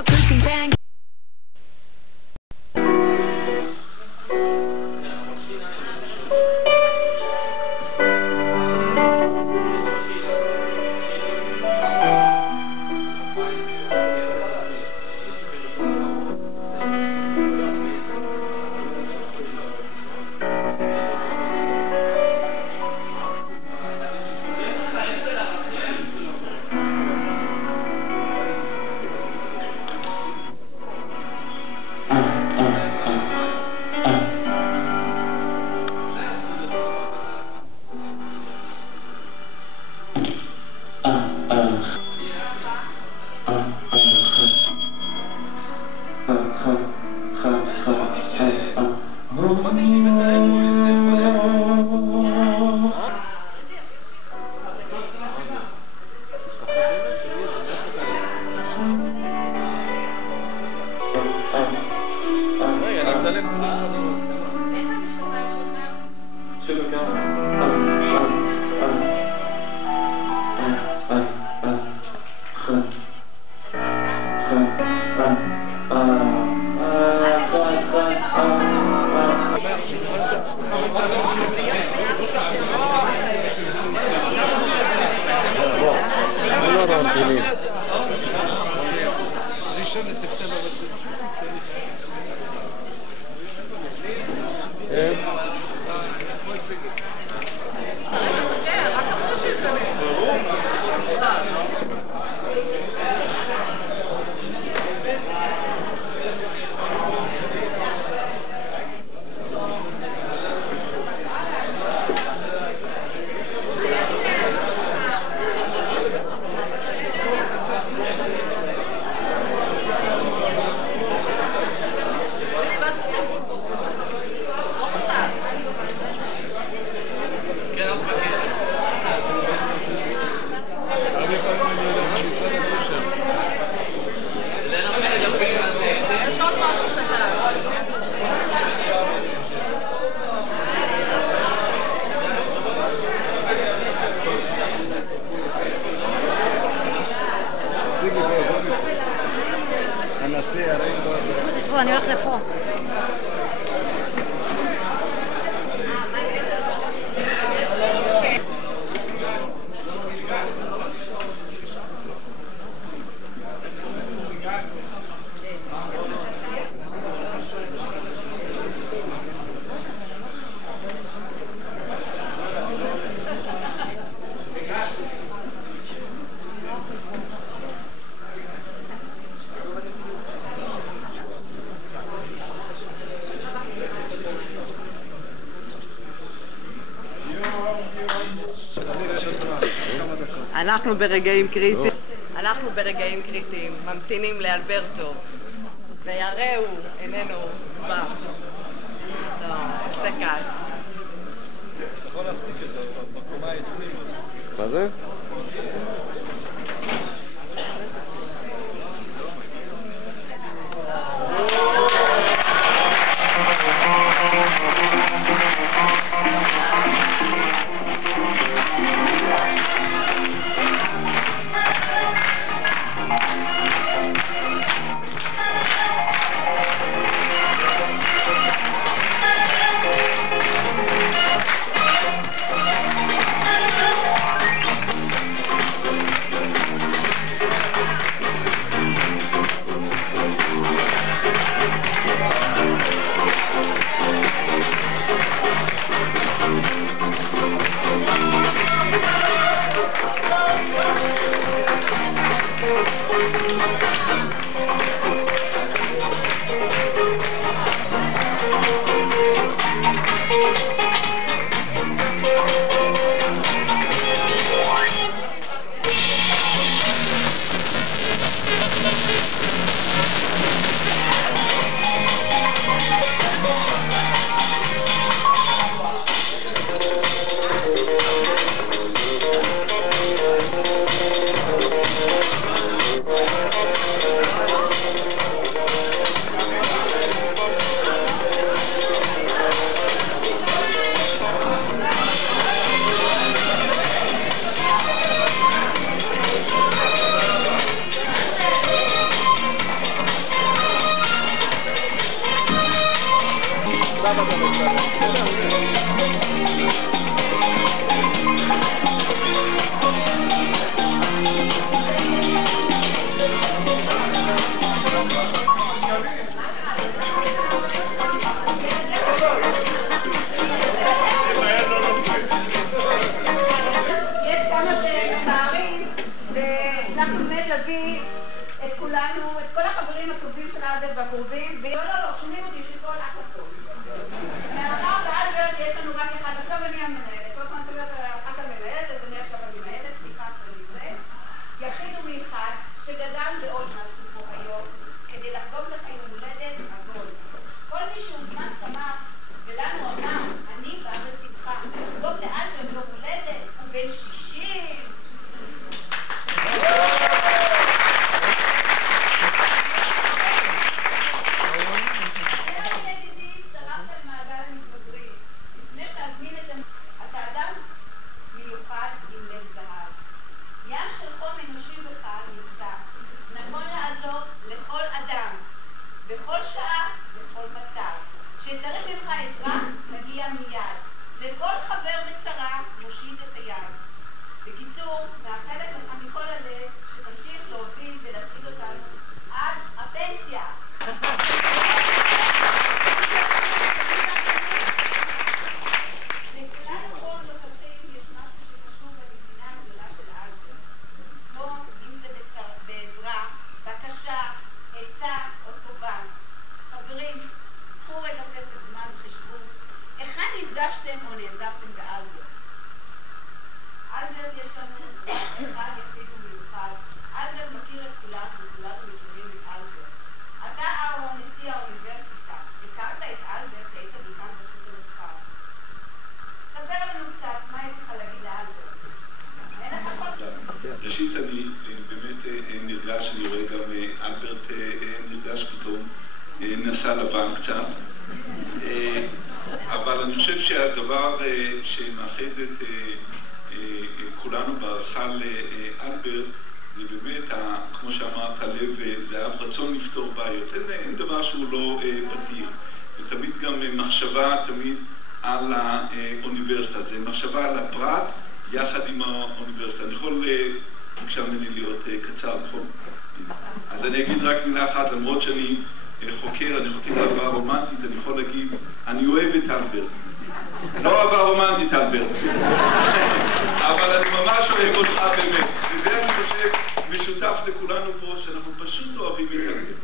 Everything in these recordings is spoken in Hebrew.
out cooking pancakes. אני הולך לפה. אנחנו ברגעים קריטיים. אנחנו ברגעים קריטיים, ממתינים לאלברטו. ויראו, איננו בא. לא, זה קל. אתה יכול להפסיק את זה, בקומה היצרים. מה זה? ראשית, אני באמת נרגש, אני רואה גם אלברט נרגש פתאום, נסע לבן קצת, אבל אני חושב שהדבר שמאחד את כולנו בהערכה לאלברט זה באמת, כמו שאמרת, הלב זהב, רצון לפתור בעיות. אין דבר שהוא לא פתיר. ותמיד גם מחשבה תמיד על האוניברסיטה. זה מחשבה על הפרט יחד עם האוניברסיטה. אני יכול, ביקשה ממני להיות קצר, נכון? אז אני אגיד רק מילה אחת, למרות שאני חוקר, אני חוקר אהבה רומנטית, אני יכול להגיד, אני אוהב את אלברט. לא אהבה רומנטית, אלברט. אבל אני ממש אוהב אותך באמת. וזה אני חושב משותף לכולנו פה, שאנחנו פשוט אוהבים את אלברט.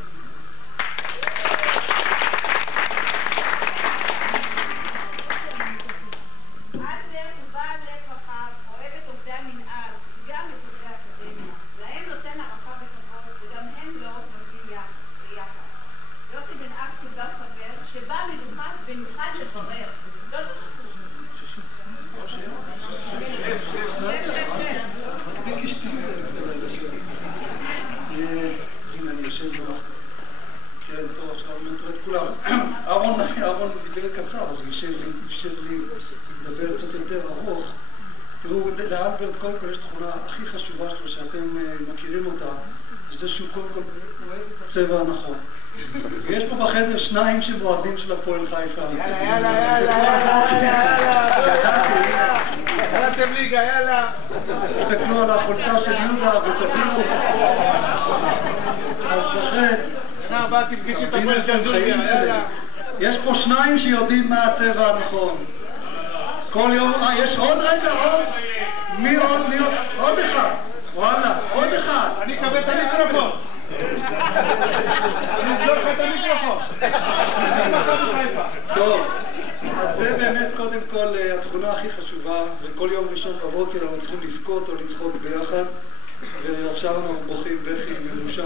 אהרון דיבר קצר, אז אפשר לי לדבר קצת יותר ארוך. תראו, לאלברט קודם כל יש תכונה הכי חשובה שלו שאתם מכירים אותה, וזה שהוא קודם כל אוהב את הצבע הנכון. ויש פה בחדר שניים שמועדים של הפועל חיפה. יאללה, יאללה, יאללה, אתם ליגה, יאללה. תסתכלו על החולצה של יהודה ותבינו. אז לכן, תפגשי את הפועל ג'נדוליה, יאללה. יש פה שניים שיודעים מה הצבע הנכון. כל יום, יש עוד רגע, עוד? מי עוד? עוד אחד. וואלה, עוד אחד. אני אקבל את המיקרופון. אני אבדוק את המיקרופון. טוב, אז זה באמת קודם כל התכונה הכי חשובה, וכל יום ראשון בבוקר אנחנו צריכים לבכות או לצחוק ביחד, ועכשיו אנחנו בוכים בכי ממושך.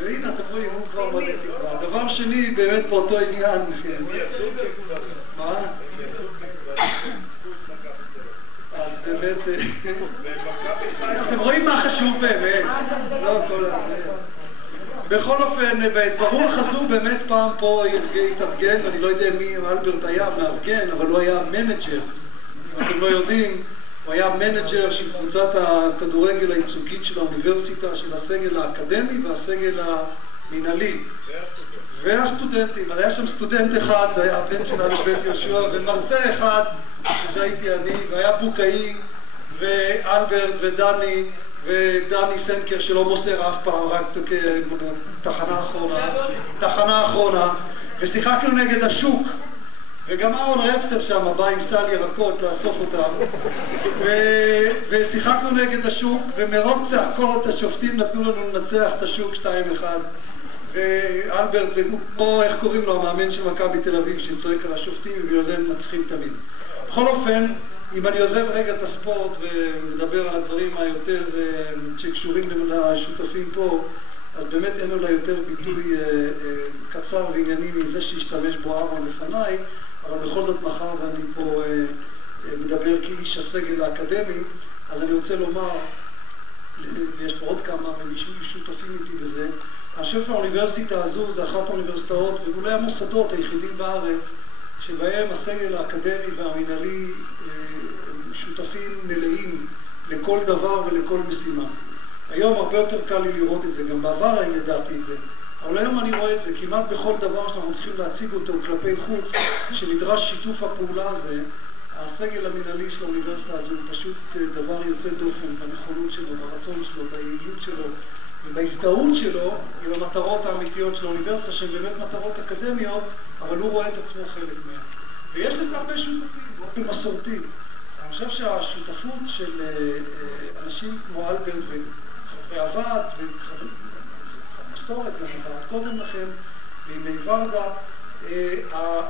והנה, אתם רואים, הוא כבר מלא תקווה. דבר שני, באמת באותו עניין. מה? אז באמת... אתם רואים מה חשוב באמת? לא כל הזה. בכל אופן, ברור חזו באמת פעם פה התארגן, ואני לא יודע מי אלברט היה מארגן, אבל הוא היה מנג'ר. אם אתם לא יודעים, הוא היה מנג'ר של קבוצת הכדורגל הייצוגית של האוניברסיטה, של הסגל האקדמי והסגל המנהלי. והסטודנטים, היה שם סטודנט אחד, זה היה הבן שלנו בית יהושע, ומרצה אחד, שזה הייתי אני, והיה בוקאי, ואלברט ודני, ודני סנקר שלא מוסר אף פעם, רק תחנה אחרונה, ושיחקנו נגד השוק, וגם אהרון רפטר שם בא עם סל ירקות לאסוף אותם, ושיחקנו נגד השוק, ומרוב צעקות השופטים נתנו לנו לנצח את השוק 2-1, ואלברט זה פה, איך קוראים לו, המאמן של מכבי תל אביב שצועק על השופטים, ובגלל זה הם מצליחים תמיד. בכל אופן, אם אני עוזב רגע את הספורט ומדבר על הדברים היותר שקשורים לשותפים פה, אז באמת אין לו יותר ביטוי קצר וענייני מזה שהשתמש בו אהרון לפניי, אבל בכל זאת מאחר ואני פה מדבר כאיש הסגל האקדמי, אז אני רוצה לומר, ויש פה עוד כמה ושותפים איתי בזה, אני חושב שהאוניברסיטה הזו זה אחת האוניברסיטאות ואולי המוסדות היחידים בארץ שבהם הסגל האקדמי והמנהלי שותפים מלאים לכל דבר ולכל משימה. היום הרבה יותר קל לי לראות את זה, גם בעבר אני ידעתי את זה, אבל היום אני רואה את זה כמעט בכל דבר שאנחנו צריכים להציג אותו כלפי חוץ, שנדרש שיתוף הפעולה הזה, הסגל המנהלי של האוניברסיטה הזו הוא פשוט דבר יוצא דופן בנכונות שלו, ברצון שלו, ביעילות שלו ובהזדהות שלו עם המטרות האמיתיות של האוניברסיטה שהן באמת מטרות אקדמיות, אבל הוא רואה את עצמו חלק מהן. ויש לזה הרבה שותפים באופן מסורתי. אני חושב שהשותפות של אנשים כמו אלברט וחברי הוועד ומסורת ומוועד קודם לכן וימי ורדה,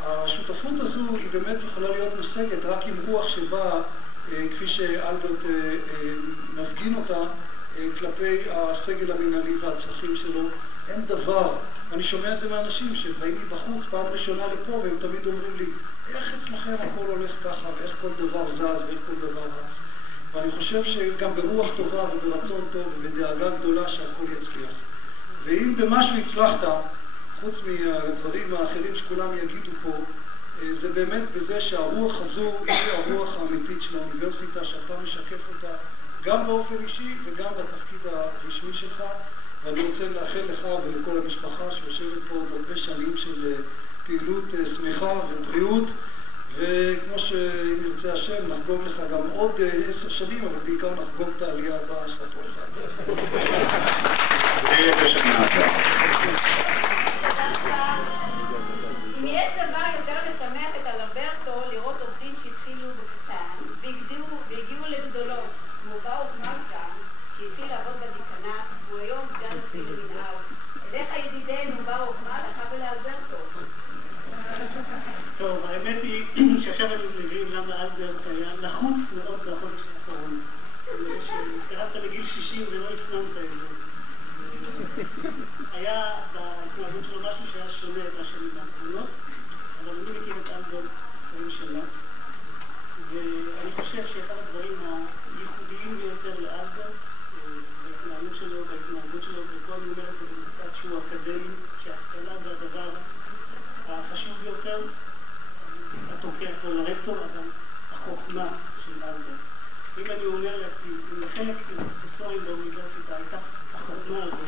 השותפות הזו היא באמת יכולה להיות מושגת רק עם רוח שבאה, כפי שאלברט מפגין אותה, כלפי הסגל המנהלי והצרכים שלו. אין דבר, אני שומע את זה מאנשים שבאים מבחוץ פעם ראשונה לפה והם תמיד אומרים לי, איך אצלכם הכל הולך ככה ואיך כל דבר זז ואיך כל דבר רץ. ואני חושב שגם ברוח טובה וברצון טוב ובדאגה גדולה שהכל יצליח. ואם במשהו הצלחת, חוץ מהדברים האחרים שכולם יגידו פה, זה באמת בזה שהרוח הזו היא הרוח האמיתית של האוניברסיטה, שאתה משקף אותה גם באופן אישי וגם בתפקיד הרשמי שלך. ואני רוצה לאחל לך ולכל המשפחה שיושבת פה עוד הרבה שנים של פעילות שמחה ובריאות, וכמו שאם ירצה השם נחגוג לך גם עוד 10 שנים, אבל בעיקר נחגוג את העלייה הבאה של כל אחד. אם יש דבר יותר משמח את אלברטו לראות עובדים שהתחילו בקטן והגיעו לגדולות, כמו ברוך מלכה שהתחיל לעבוד בדיקנט והוא היום סגן נשיא למינהל. אליך ידידנו ברוך מלכה ולאלברטו. טוב, האמת היא שעכשיו אני מבין למה אלברט היה לחוץ מאוד בחודש האחרון. קרבת לגיל 60 ולא הפנמת את זה. היה בהתנהגות שלו משהו שהיה שונה את השנים האחרונות, אבל אני מכיר את אלברט 20 שנה, ואני חושב שאחד הדברים הייחודיים ביותר לאלברט, בהתנהגות שלו, וכל אני אומר את זה במשפט שהוא אקדמי, שההשכלה זה הדבר החשוב ביותר, התוקף פה לרקטור, אבל החוכמה של אלברט. אם אני אומר לעצמי, אם לחלק מהפרופסורים באוניברסיטה הייתה החוכמה הזאת,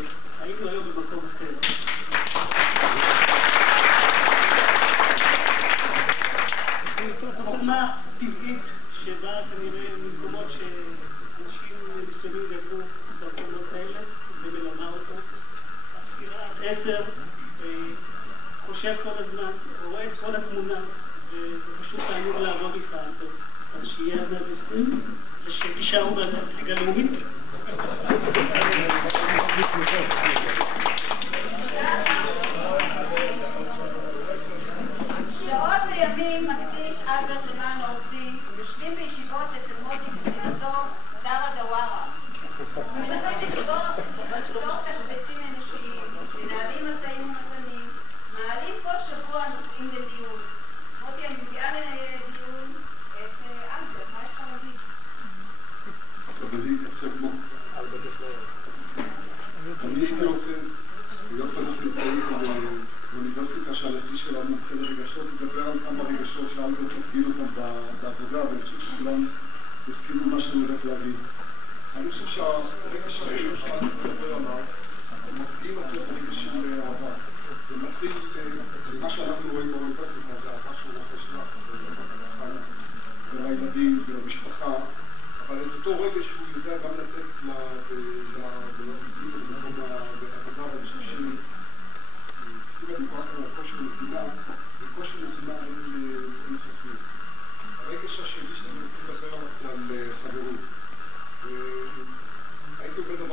היינו היום במקום אחר. חוכמה טבעית שבאה כנראה ממקומות שאנשים מסתובבים גדלו במקומות האלה ומלמד אותו. הספירה 10 חושב כל הזמן, רואה את כל התמונה ופשוט תענוג לעבוד איתך. אז שיהיה עד 120 ושתישארו בליגה לאומית. שעות וימים מקדיש אלברט למען העובדים, יושבים בישיבות אצל מוטי וסינתו דרה דווארה. מנסים לשבור תשבצים אנושיים, מנהלים משאים ומתנים, מעלים כל שבוע נושאים לדיון. מוטי, אני מביאה לדיון את אלברט, מה יש לך להגיד? אני אקצר בו. אני הייתי רוצה, להיות אנחנו נמצאים באוניברסיטה שהנשיא שלנו מומחה לרגשות, לדבר על כמה רגשות שאלברט מפגין אותם בעבודה, ואני חושב שכולם יסכימו מה שאני הולך להגיד. אני חושב שהרגש הראשון שאלברט מדבר עליו, מפגין אותו זה רגש של אהבה. זה מתחיל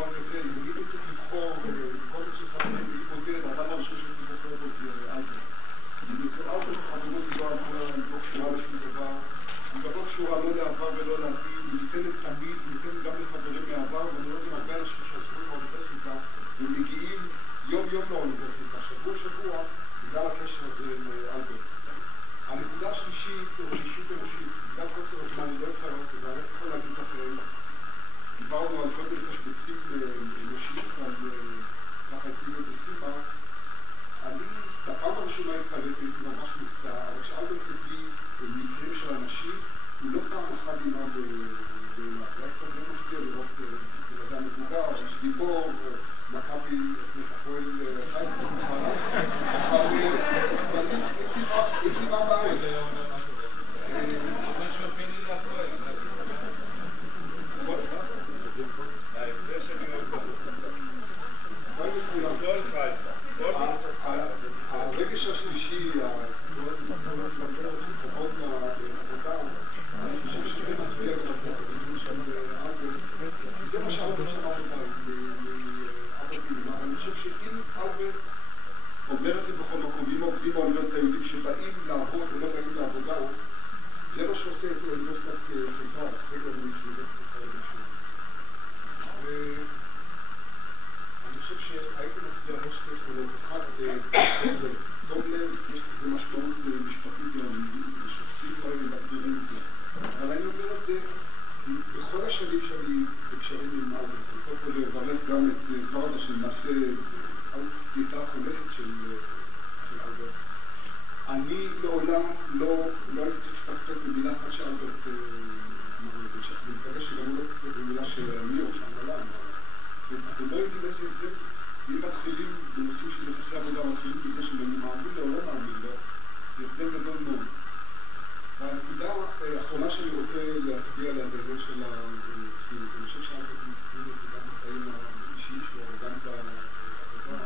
דבר כזה, אם הייתי צריך לבחור קודש של חברים להתמודד, האדם הראשון שהייתי בוחר בו זה אלברט. אצל אלברט החברות היא לא קשורה לשום דבר, היא גם לא קשורה לא לעבר ולא לעתיד, היא ניתנת תמיד, היא ניתנת גם לחברים מהעבר, ואני רואה גם הרבה אנשים שעזרו באוניברסיטה, ומגיעים יום לאוניברסיטה, שבוע, בגלל הקשר הזה עם אלברט. הנקודה השלישית הוא רגישות אנושית, בגלל קוצר הזמן אני לא אפשר את זה, אני יכול להגיד לכם, דיברנו על כל מיני תשבצים אנושיים, אבל ככה הציגו את זה סיבה. אני בפעם הראשונה התפלט, הייתי ממש מופתע, אבל כשאלברט הביא מקרים של אנשים, הוא לא פעם אחד עימה זה קצת לא מפתיע לראות בן אדם מבוגר, איש גיבור, מכבי, הפועל חיפה, אבל יש לי מה בעיה. הרגש השלישי, הפסיכופות מהעבודה, אני חושב שזה מצביע גם על התקדים של אלברט, זה מה שאלברט שמע מאבותים, אבל אני חושב שאם אלברט אומר את זה בכל מקום, אם העובדים באוניברסיטה היהודים שבאים לעבוד ולא באים לעבודה, זה מה שעושה את אוניברסיטת חיפה, סגל אוניברסיטת חיפה. אני חושב שהייתי מצביע ראש תכנון, אחד תום לב, יש לזה משמעות משפטית לשופטים מגדירים את זה. אבל אני אומר את זה, בכל השנים שאני בקשרים עם אלברט, אני כל כך לברך גם את ורדה שלמעשה הייתה חולכת של אלברט. אני לעולם לא הייתי צריך להפתק במילה אחת שאלברט אמר לזה, שאני מקווה שגם הוא לא תפתק במילה שאני או שהנהלה אמרה. אתם לא יודעים איזה הבדל, אם מתחילים בנושאים של יחסי עבודה, מתחילים בזה שאני מאמין לו או לא מאמין לו, זה הבדל גדול מאוד. והנקודה האחרונה שאני רוצה להצביע עליה בעניין של הציונות, אני חושב שאלברט מתחילים את זה גם בחיים האישיים שלו וגם בעבודה,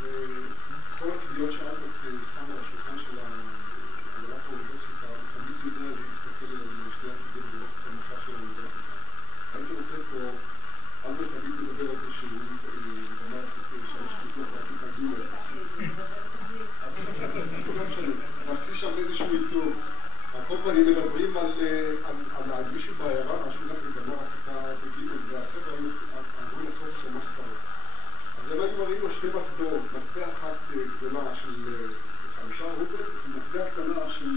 וכל התביעות שאלברט שם על השולחן של הנהלת האוניברסיטה, הוא תמיד יודע להסתכל על שני הצדדים ולראות את המצב של האוניברסיטה. הייתי רוצה פה, אלברט תמיד מדבר על זה שהוא גמר את שלוש פיתוח בעתיד הגיל. נפסי שם איזשהו איתור. כל פנים מדברים על מישהו בעיירה, משהו גם בגמר הכיתה בגיל, והחבר'ה אמרו לעשות סמסטרות. אז הם היו מראים לו שתי מטבעות, מטבע אחת גדולה של 5 רובל, ומטבע קטנה של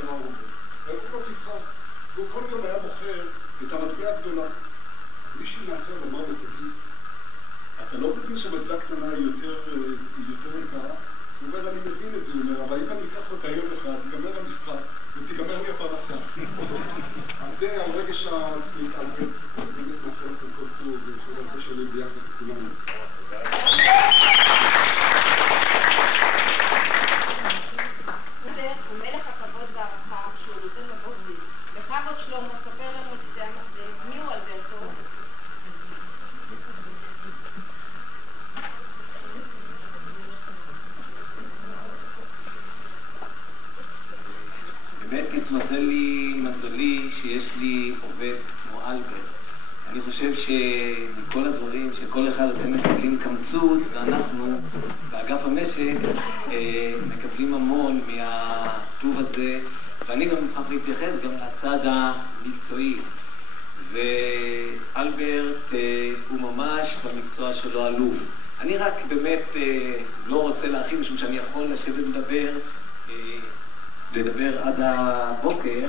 10 רובל. והוא לא תבחר, והוא כל יום היה בוחר את המטבע הגדולה. מישהו מהצד אמר לו, תגיד, אתה לא מבין שמטבע קטנה היא יותר יקרה? הוא אומר, אני מבין את זה, הוא אומר, אבל אם אני אקח אותה יום אחד, תיגמר המשחק, ותיגמר לי הפרנסה. אז זה הרגש העצמי, אלברט, באמת מאחל לכם כל טוב, ושל הרבה שנים ביחד לכולנו. הוא מלך הכבוד והערכה שהוא נותן לבוגרים. בכבוד שלמה, ספר לנו את זה המחזה, מי הוא אלברטו? באמת התמזל לי מזלי שיש לי עובד כמו אלברט. אני חושב שמכל הדברים שכל אחד אתם מקבלים קמצות, ואנחנו באגף המשק מקבלים המון מהטוב הזה, ואני גם מוכרח להתייחס גם לצד המקצועי. ואלברט הוא ממש במקצוע שלו אלוף. אני רק באמת לא רוצה להרחיב משום שאני יכול לשבת לדבר עד הבוקר,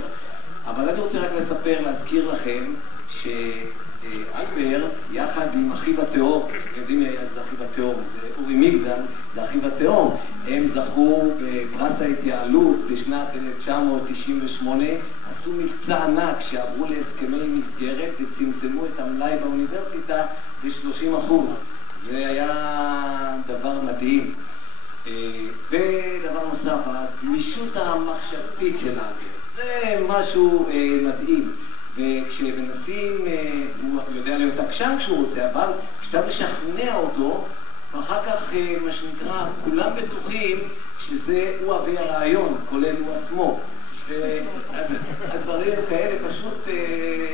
אבל אני רוצה רק להזכיר לכם שאלברט יחד עם אחיו התאום, יודעים מי היה זה אחיו התאום, זה אורי מגדל, זה אחיו התאום, הם זכו בפרס ההתייעלות בשנת 1998, עשו מבצע ענק שעברו להסכמי מסגרת וצמצמו את המלאי באוניברסיטה ב-30%. זה היה דבר מדהים. ודבר נוסף, הגמישות המחשבתית של אלברט, זה משהו מדהים. וכשמנסים, הוא יודע להיות עקשן כשהוא רוצה, אבל כשאתה משכנע אותו, ואחר כך, מה שנקרא, כולם בטוחים שזה הוא אבי הרעיון, כולל הוא עצמו. והדברים כאלה פשוט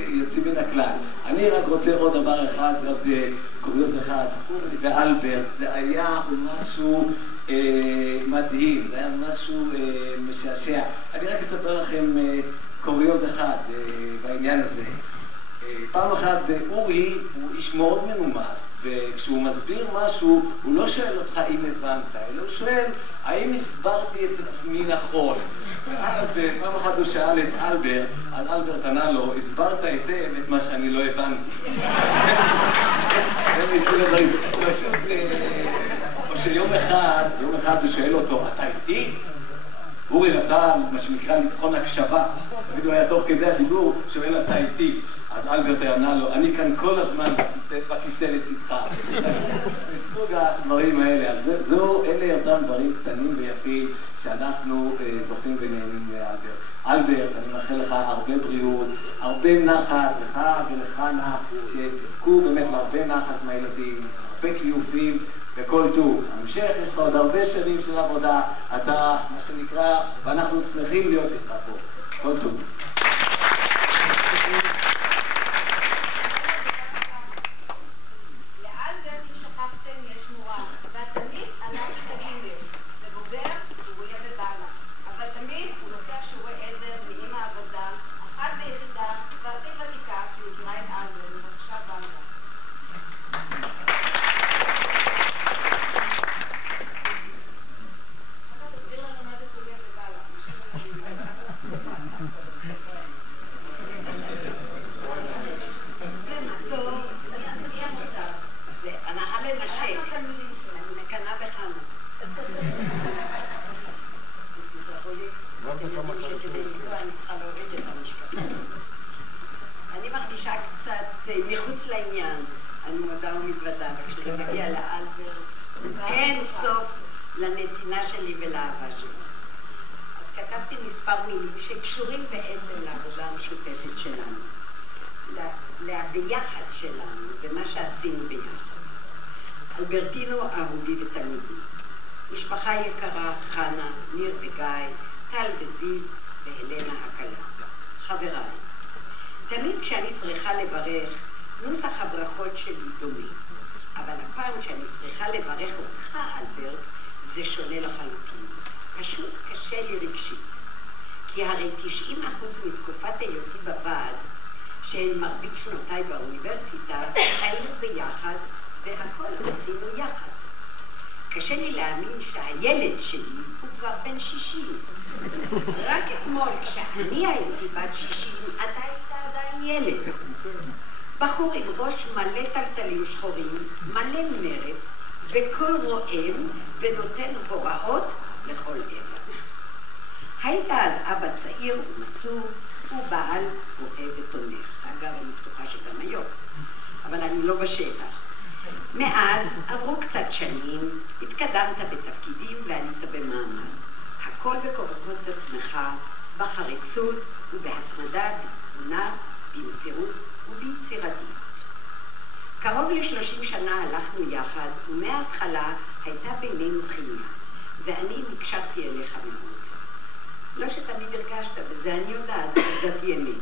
יוצאים מן הכלל. אני רק רוצה עוד דבר אחד, עוד קוריוז אחד, ואלברט, זה היה משהו מדהים, זה היה משהו משעשע. אני רק אספר לכם קוריוז אחד בעניין הזה. פעם אחת אורי הוא איש מאוד מנומס, וכשהוא מסביר משהו, הוא לא שואל אותך אם הבנת, אלא הוא שואל, האם הסברתי את עצמי נכון? אז פעם אחת הוא שאל את אלברט, אז אלברט ענה לו, הסברת היטב את מה שאני לא הבנתי. או שיום אחד הוא שואל אותו, אתה איתי? אורי רצה מה שנקרא לבחון הקשבה, תמיד הוא היה תוך כדי הדיבור, שואל אתה איתי. אז אלברט ענה לו, אני כאן כל הזמן בכיסא לצדך. מסוג הדברים האלה, אז אלה אותם דברים קטנים ויפים שאנחנו זוכים ונהנים לאלברט. אלברט, אני מאחל לך הרבה בריאות, הרבה נחת, לך ולחנה, שתזכו באמת להרבה נחת מהילדים, הרבה קיופים וכל טוב. המשך, יש לך עוד הרבה שנים של עבודה, אתה, מה שנקרא, ואנחנו שמחים להיות איתך פה. כל טוב. שקשורים בעצם לעבודה המשותפת שלנו, ביחד שלנו, במה שעשינו ביחד. אלברטינו אהובי ותלמידי, משפחה יקרה, חנה, ניר וגיא, טל וזיו והלנה הקלה. חבריי, תמיד כשאני צריכה לברך, נוסח הברכות שלי דומה, אבל הפעם כשאני צריכה לברך אותך, אלברט, זה שונה לחלוטין. פשוט קשה לי רגשית. כי הרי 90% מתקופת היותי בוועד, שהן מרבית שנותיי באוניברסיטה, היינו ביחד והכל עשינו יחד. קשה לי להאמין שהילד שלי הוא כבר בן 60. רק אתמול כשאני הייתי בת 60, אתה היית עדיין ילד. בחור עם ראש מלא טלטלים שחורים, מלא מרץ, וקול רועם ונותן הוראות לכל עבר. היית אז אבא צעיר ומצור, ובעל אוהב ותומך. אגב, אני בטוחה שגם היום, אבל אני לא בשטח. מאז עברו קצת שנים, התקדמת בתפקידים ועלית במעמד. הכל בכוחות עצמך, בחריצות ובהתמדה, בתבונה, במסירות וביצירתיות. קרוב ל30 שנה הלכנו יחד, ומההתחלה הייתה בינינו כימיה, ואני נקשרתי אליך מאוד. לא שתמיד הרגשת, וזה אני יודעת, עובדתי אמת.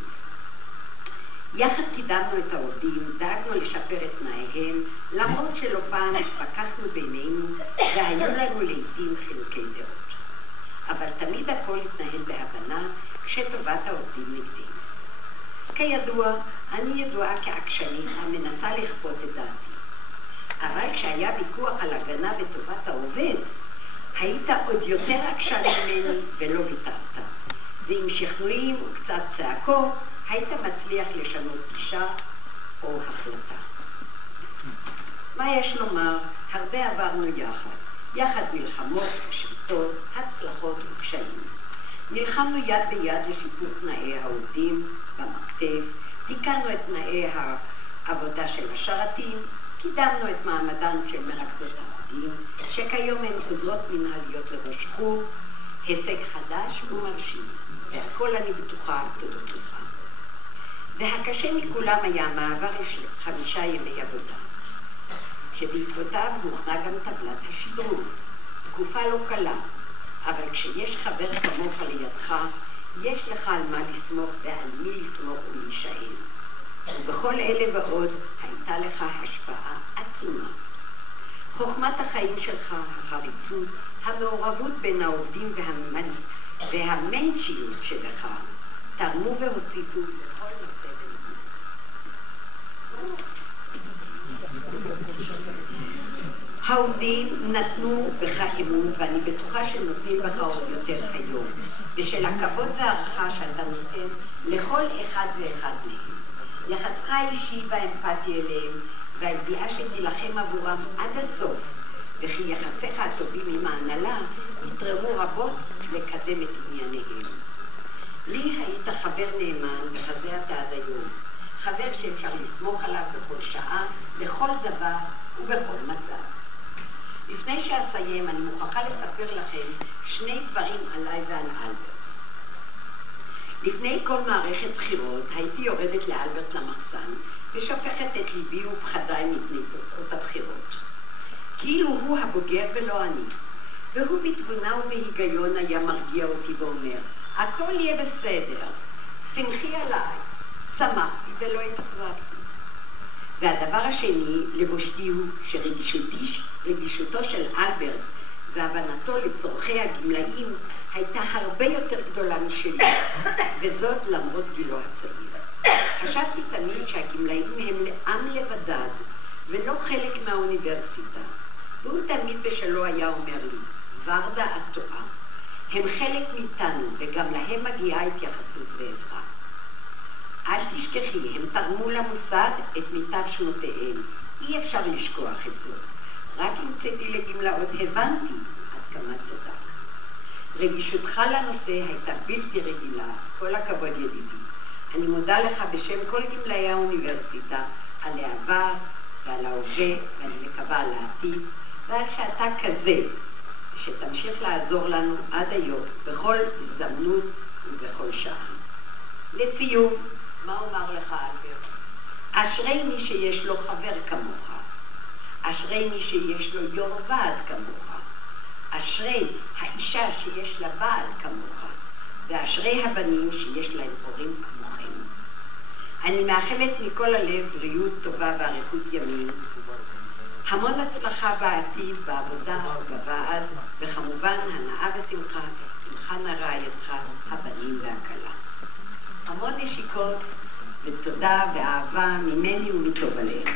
יחד קידמנו את העובדים, דאגנו לשפר את תנאיהם, למרות שלא פעם התפקחנו בינינו, והיו לנו לעתים חילוקי דעות. אבל תמיד הכל התנהל בהבנה, כשטובת העובדים נגדנו. כידוע, אני ידועה כעקשנית המנסה לכפות את דעתי. אבל כשהיה ויכוח על הגנה וטובת העובד, היית עוד יותר עקשן ממני ולא ויתרת. ועם שכנועים וקצת צעקות, היית מצליח לשנות גישה או החלטה. מה יש לומר? הרבה עברנו יחד מלחמות, שביתות, הצלחות וקשיים. נלחמנו יד ביד לשיפור תנאי העובדים במרתף, תיקנו את תנאי העבודה של השרתים, קידמנו את מעמדן של מרכזות העובדים, שכיום הן עוזרות מנהליות לראש חוג, הישג חדש ומרשים, והכל אני בטוחה תודות לך. והקשה מכולם היה מעבר 5 ימי עבודה, שבעקבותיו הוכנה גם טבלת השדרוג, תקופה לא קלה, אבל כשיש חבר כמוך לידך, יש לך על מה לסמוך ועל מי לסמוך ולהישען. ובכל אלה ועוד הייתה לך השפעה עצומה. חוכמת החיים שלך, החריצות, המעורבות בין העובדים והמנשיות שבך, תרמו והוסיפו לכל נושא ונושא. העובדים נתנו בך אמון, ואני בטוחה שנותנים בך עוד יותר היום, בשל הכבוד והערכה שאתה נותן לכל אחד ואחד מהם. יחסך האישי והאמפתיה אליהם, והידיעה שתילחם עבורם עד הסוף, וכי יחסיך הטובים עם ההנהלה יתרמו רבות לקדם את ענייניהם. לי היית חבר נאמן, וכזה אתה עד היום. חבר שאפשר לסמוך עליו בכל שעה, בכל דבר ובכל מצב. לפני שאסיים, אני מוכרחה לספר לכם שני דברים עליי ועל אלברט. לפני כל מערכת בחירות הייתי יורדת לאלברט למחסן ושופכת את ליבי ופחדיי מפני תוצאות הבחירות. כאילו הוא הבוגר ולא אני. והוא בתבונה ובהיגיון היה מרגיע אותי ואומר, הכל יהיה בסדר, שמחי עליי. שמחתי ולא התאכזבתי. והדבר השני לבושתי הוא שרגישותו של אלברט והבנתו לצורכי הגמלאים הייתה הרבה יותר גדולה משלי, וזאת למרות גילו הצעיר. חשבתי תמיד שהגמלאים הם לעם לבדד ולא חלק מהאוניברסיטה, והוא תמיד בשלו היה אומר לי, ורדה את טועה, הם חלק מאיתנו וגם להם מגיעה התייחסות ועזרה. אל תשכחי, הם תרמו למוסד את מיטב שנותיהם, אי אפשר לשכוח את זאת. רק המצאתי לגמלאות הבנתי עד כמה תודה. רגישותך לנושא הייתה בלתי רגילה, כל הכבוד ידידי. אני מודה לך בשם כל גמלאי האוניברסיטה על העבר ועל ההווה, ואני מקווה על העתיד, ועל שאתה כזה, שתמשיך לעזור לנו עד היום, בכל הזדמנות ובכל שעה. לסיום, מה אומר לך, אלברט? אשרי מי שיש לו חבר כמוך, אשרי מי שיש לו יו"ר ועד כמוך, אשרי האישה שיש לה בעל כמוך, ואשרי הבנים שיש להם הורים כמוכם. אני מאחלת מכל הלב בריאות טובה ואריכות ימים, המון הצלחה בעתיד, בעבודה, בוועד, וכמובן הנאה ושמחה עם חנה רעייתך, הבנים והכלה. המון נשיקות ותודה ואהבה ממני ומטוב עליהם.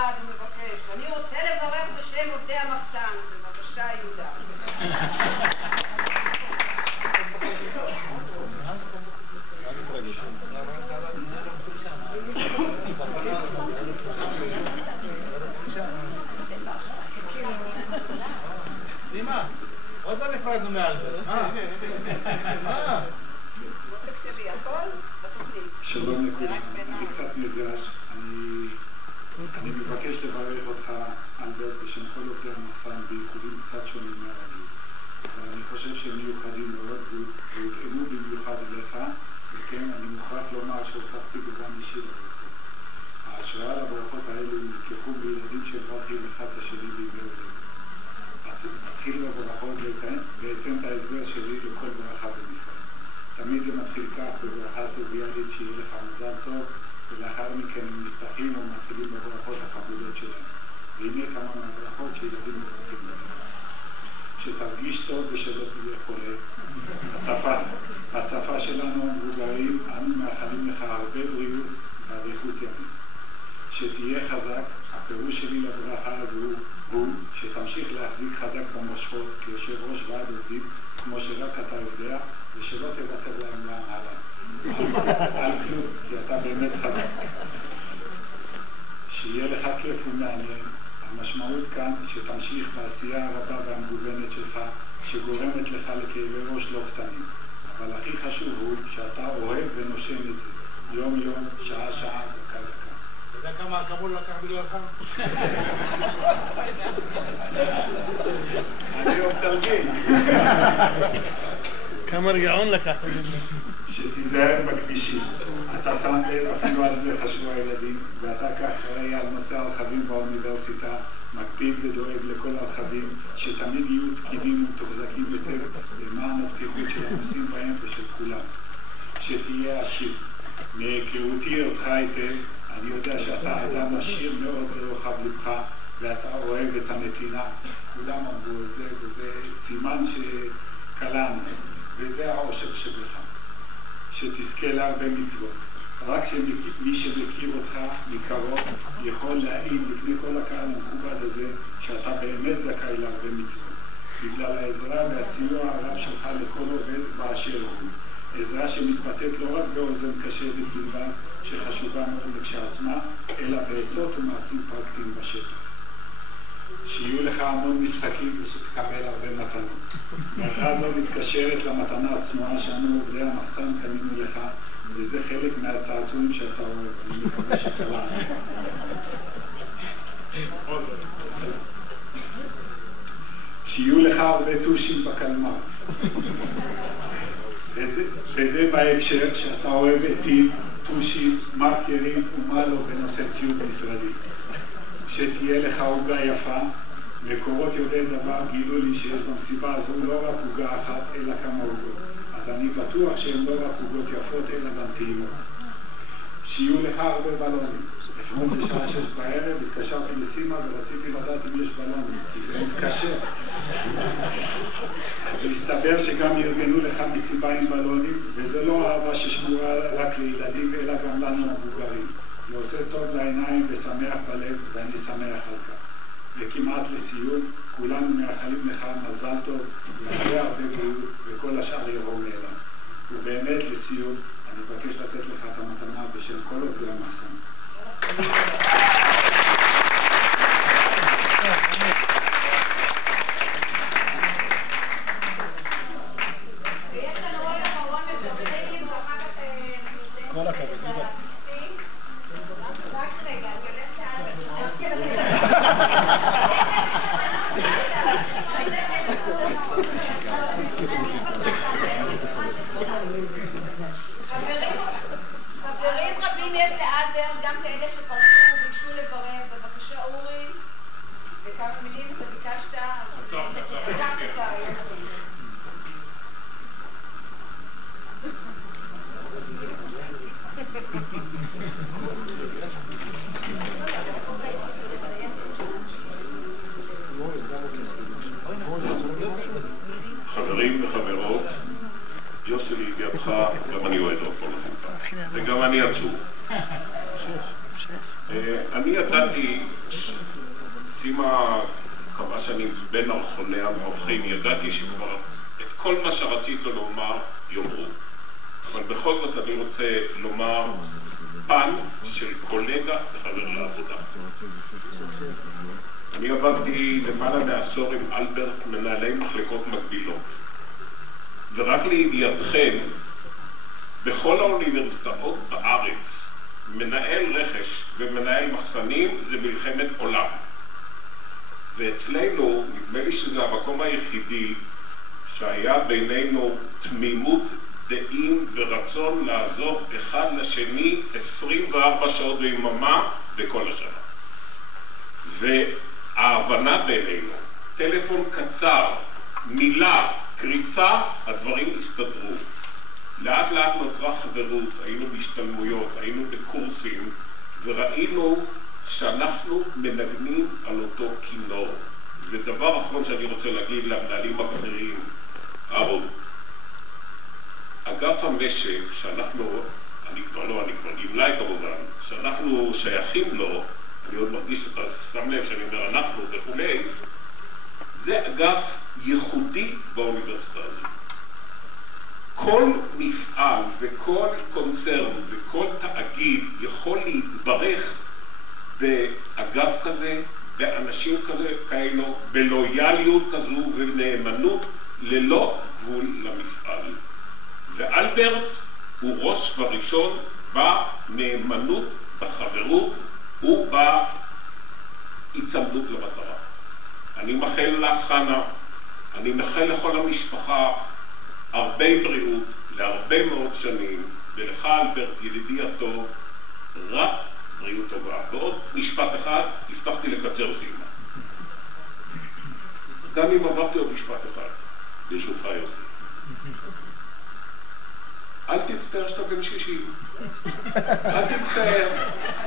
אחד ומבקש, אני רוצה לברך בשם עובדי המחסן. בבקשה, יהודה. אמא, עוד לא נפרדנו מאלברט. מותק שלי, הכל בתוכנית. שלום לכולם, אני קצת נרגש. אני מבקש לברך אותך, אלברט, בשם כל עובדי המחסן, בייחודים קצת שונים מהרגיל. אבל אני חושב שהם מיוחדים מאוד, והותאמו במיוחד אליך, וכן, אני מוכרח לומר שהוספתי גורם אישי לברכות. ההשראה לברכות האלו נלקחו בילדים שברכי אחד את השני בימי עובד. אתחיל בברכות ואתן את ההסבר שלי לכל ברכה בנפרד. תמיד זה מתחיל כך בברכה טריוויאלית שיהיה לך מזל טוב, ולאחר מכן הם נפתחים או מתחילים בברכות החמודות שלהם. והנה כמה מהברכות שילדים מברכים בהם. שתרגיש טוב ושלא תהיה חולה. השפה שלנו המבוגרים, אנו מאחלים לך הרבה בריאות ואריכות ימים. שתהיה חזק, הפירוש שלי לברכה הזו הוא שתמשיך להחזיק חזק במושכות כיושב ראש ועד עובדים, כמו שרק אתה יודע, ושלא תוותר להם הלאה. על כלום, כי אתה באמת חזק. שיהיה לך כיף ומעניין. המשמעות כאן שתמשיך בעשייה הרבה והמגוונת שלך, שגורמת לך לכאבי ראש לא קטנים. אבל הכי חשוב הוא שאתה אוהב ונושם את זה, יום יום, שעה שעה, דקה דקה. אתה יודע כמה הכבוד לקח בגללך? אני אוהב תרגיל. כמה רגעון לקח? שתיזהר בכבישים. אתה שם לב, אפילו על זה חשבו הילדים, ואתה כך אחראי על נושא הרכבים באוניברסיטה, מקפיד ודואג לכל הרכבים, שתמיד יהיו תקינים ותוחזקים יותר למען הבטיחות של הנוסעים בהם ושל כולם. שתהיה עשיר. מהיכרותי אותך היטב, אני יודע שאתה אדם עשיר מאוד ברוחב לבך, ואתה אוהב את הנתינה. כולם אמרו את זה, וזה סימן שקלענו, וזה העושר שבך. שתזכה להרבה מצוות. רק שמי שמכיר אותך מקרוב יכול להעיד לפני כל הקהל המכובד הזה שאתה באמת זכאי להרבה מצוות. בגלל העזרה והסיוע הרב שלך לכל עובד באשר הוא. עזרה שמתבטאת לא רק באוזן קשבת בלבד, שחשובה מאוד כשעצמה, אלא בעצות ומעשים פרקטיים בשטח. שיהיו לך המון משחקים ושתקבל הרבה מתנות. ואחד לא מתקשרת למתנה הצנועה שאנו עובדי המחסן קנינו לך, וזה חלק מהצעצועים שאתה אוהב. אני מקווה שקרה. שיהיו לך הרבה טושים בקלמר. וזה בהקשר שאתה אוהב עטים, טושים, מרקרים ומה לא בנושא ציוד משרדי. שתהיה לך עוגה יפה, מקורות יודעי דבר גילו לי שיש במסיבה הזו לא רק עוגה אחת, אלא כמה עוגות. אז אני בטוח שהן לא רק עוגות יפות, אלא גם טעימות. שיהיו לך הרבה בלונים. אתמול בשעה 6 בערב התקשרתי לסימה ורציתי לדעת אם יש בלונים, כי זה מתקשר. והסתבר שגם ירגנו לך מסיבה עם בלונים, וזה לא אהבה ששמורה רק לילדים, אלא גם לנו המבוגרים. זה עושה טוב לעיניים ושמח בלב, ואני שמח על כך. וכמעט לסיום, כולנו מאחלים לך מזל טוב, והרבה בריאות, וכל השאר יבוא מאליו. ובאמת לסיום, אני מבקש לתת לך את המתנה בשם כל עובדי המחסן. כל הכבוד. חברים רבים יש לאלברט, גם כאלה שפרשו ידעתי, סימה קבעה שאני בין ארכוניה והאורחים, ידעתי שכבר את כל מה שרצית לומר יאמרו. אבל בכל זאת אני רוצה לומר פן של קולגה וחבר לעבודה. אני עבדתי למעלה מעשור עם אלברט, מנהלי מחלקות מקבילות. ורק לידיעתכם, בכל האוניברסיטאות בארץ, מנהל רכש ומנהל מחסנים זה מלחמת עולם. ואצלנו, נדמה לי שזה המקום היחידי שהיה בינינו תמימות דעים ורצון לעזור אחד לשני 24 שעות ביממה בכל השנה. וההבנה בינינו, טלפון קצר, מילה, קריצה, הדברים הסתדרו. לאט לאט נוצרה חברות, היינו בהשתלמויות, היינו בקורסים, וראינו שאנחנו מנגנים על אותו כינור. ודבר אחרון שאני רוצה להגיד למנהלים הבכירים, אהרון, אגף המשק שאנחנו, אני כבר גמלאי כמובן, שאנחנו שייכים לו, אני עוד מרגיש שאתה שם לב שאני אומר אנחנו וכולי, זה אגף ייחודי באוניברסיטה הזאת. כל מפעל וכל קונצרן וכל תאגיד יכול להתברך באגף כזה, באנשים כאלו, בלויאליות כזו ובנאמנות ללא גבול למפעל. ואלברט הוא ראש וראשון בנאמנות, בחברות ובהצמדות למטרה. אני מאחל לך חנה, אני מאחל לכל המשפחה הרבה בריאות להרבה מאוד שנים, ולך אלברט ידידי הטוב, רק בריאות טובה. ועוד משפט אחד, הבטחתי לקצר סימה. גם אם עברתי עוד משפט אחד, ברשותך יוסי. אל תצטער שאתה בן 60. אל תצטער.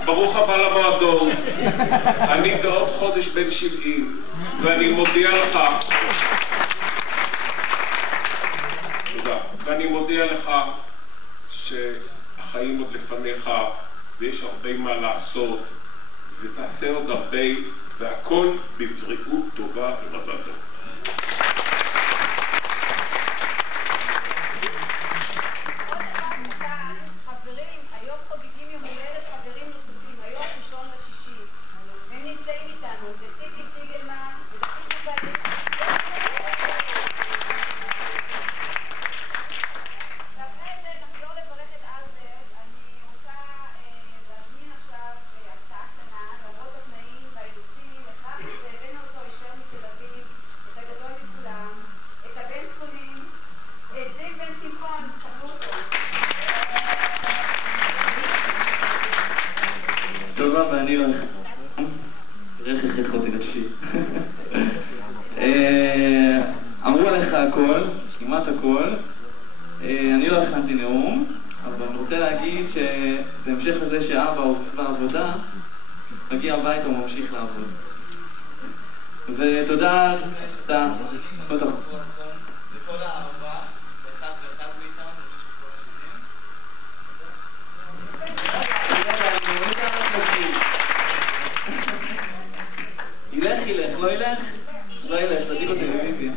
ברוך הבא למועדון. אני בעוד חודש בן 70, ואני מודיע לך, תודה, ואני מודיע לך שהחיים עוד לפניך, ויש הרבה מה לעשות, ותעשה עוד הרבה, והכל בבריאות טובה ומזל טוב. טובה ואני לא רכך איך אותי נפשי. אמרו עליך הכל, כמעט הכל. אני לא הכנתי נאום, אבל אני רוצה להגיד שזה המשך לזה שאבא עובד בעבודה, מגיע הביתה וממשיך לעבוד. ותודה שאתה לכל האהבה, ואחד ואחד מאיתנו, ילך, לא ילך? לא ילך, תדיק אותי בביבי.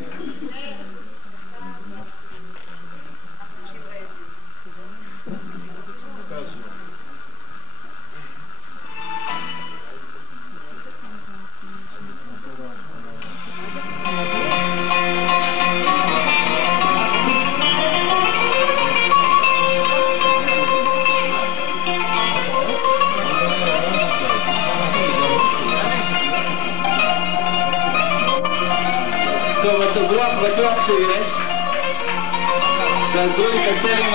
בטוח שיש, תעזרו לי קשה עם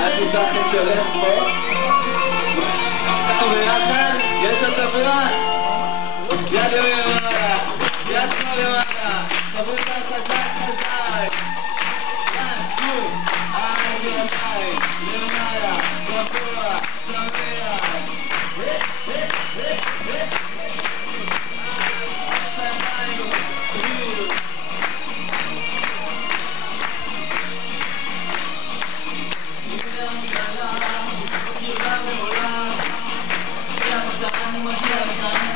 הפותחת שהולכת פה. אנחנו ביחד, יש עוד אווירה. יד ימין למעלה, יד שמאל למעלה, חברו כאן חזק חזק. יד, שוב, ידיים, למעלה, גבוה, שמח. Thank you.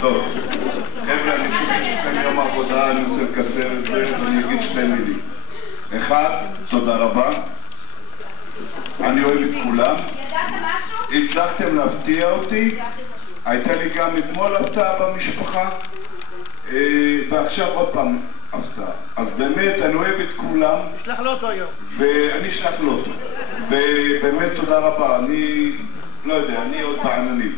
טוב, חבר'ה, אני חושב שיש יום עבודה, אני רוצה לקצר את זה, ואני אגיד שתי מילים. אחד, תודה רבה. אני אוהב את כולם. הצלחתם להפתיע אותי. הייתה לי גם אתמול הפתעה במשפחה, ועכשיו עוד פעם הפתעה. אז באמת, אני אוהב את כולם. נשלח לו אותו היום. ואני אשלח לו אותו. ובאמת תודה רבה. אני לא יודע, אני עוד בעננים.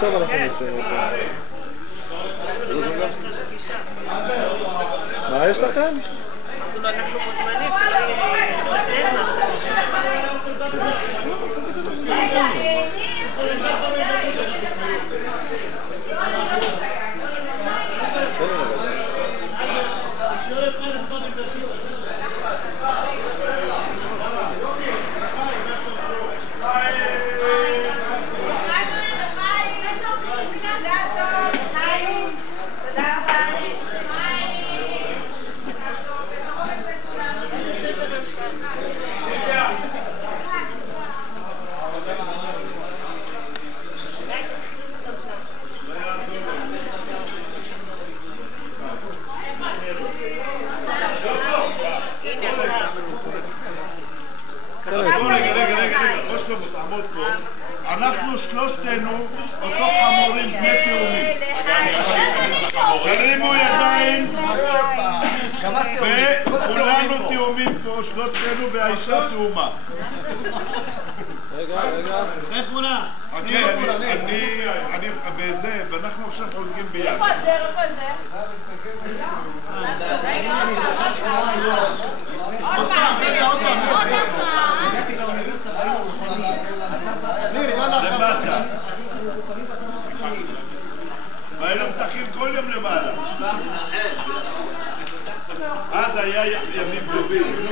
עכשיו אנחנו נסיים. מה יש לכם? אנחנו מוזמנים שלא אנחנו שלושתנו אותו חמורים בני תאומים. תרימו ידיים וכולנו תאומים פה, שלושתנו והאישה תאומה. רגע. אין תמונה. אני בזה, ואנחנו עכשיו חולקים ביחד. איפה זה? עוד פעם. למטה. והיינו מתחים כל יום למעלה. אז היה ימים טובים.